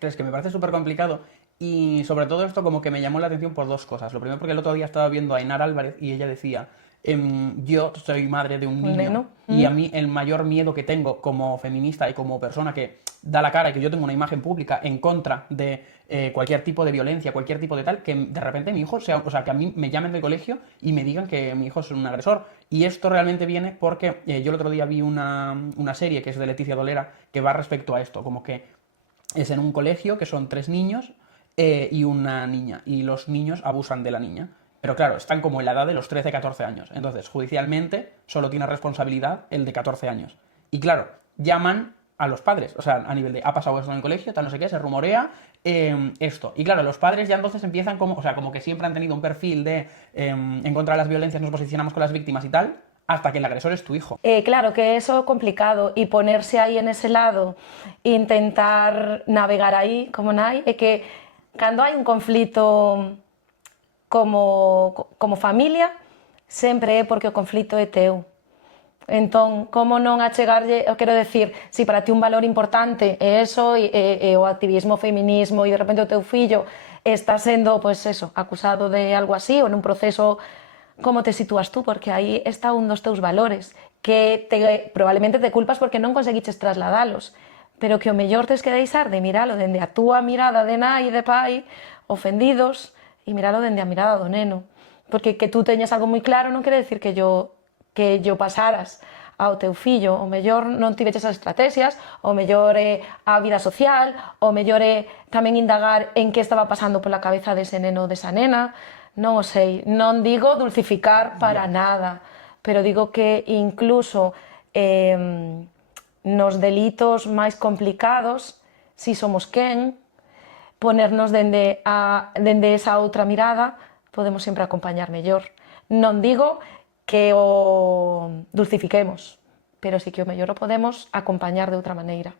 Es que me parece súper complicado y sobre todo esto como que me llamó la atención por dos cosas. Lo primero porque el otro día estaba viendo a Ainara Álvarez y ella decía, yo soy madre de un Un niño neno. y a mí el mayor miedo que tengo como feminista y como persona que da la cara y que yo tengo una imagen pública en contra de cualquier tipo de violencia, cualquier tipo de tal, que de repente mi hijo sea, o sea, que a mí me llamen del colegio y me digan que mi hijo es un agresor. Y esto realmente viene porque yo el otro día vi una serie que es de Leticia Dolera que va respecto a esto, como que es en un colegio que son tres niños y una niña. Y los niños abusan de la niña. Pero claro, están como en la edad de los 13, 14 años. Entonces, judicialmente, solo tiene responsabilidad el de 14 años. Y claro, llaman a los padres. O sea, a nivel de, ha pasado esto en el colegio, tal no sé qué, se rumorea esto. Y claro, los padres ya entonces empiezan como, o sea, como que siempre han tenido un perfil de en contra de las violencias nos posicionamos con las víctimas y tal, hasta que el agresor es tu hijo. Claro que eso é complicado e ponerse aí en ese lado e intentar navegar aí como nai é que cando hai un conflito como familia sempre é porque o conflito é teu. Entón, como non achegarlle, eu quero decir, si para ti un valor importante é eso, e o activismo, o feminismo, e de repente o teu fillo está sendo, pois eso, acusado de algo así, ou nun proceso, como te sitúas tú? Porque aí está un dos teus valores, que probablemente te culpas porque non conseguiches trasladalos, pero que o mellor tes que deixar de miralo dende a túa mirada de nai e de pai, ofendidos, e miralo dende a mirada do neno. Porque que tú teñas algo moi claro non quere decir que yo pasaras ao teu fillo, o mellor non tiveches as estrategias, o mellor é a vida social, o mellor é tamén indagar en que estaba pasando pola cabeza dese neno ou desa nena, non o sei, non digo dulcificar para nada, pero digo que incluso nos delitos máis complicados, si somos quen, ponernos dende esa outra mirada, podemos sempre acompañar mellor. Non digo que o dulcifiquemos, pero sí que o mellor o podemos acompañar de outra maneira.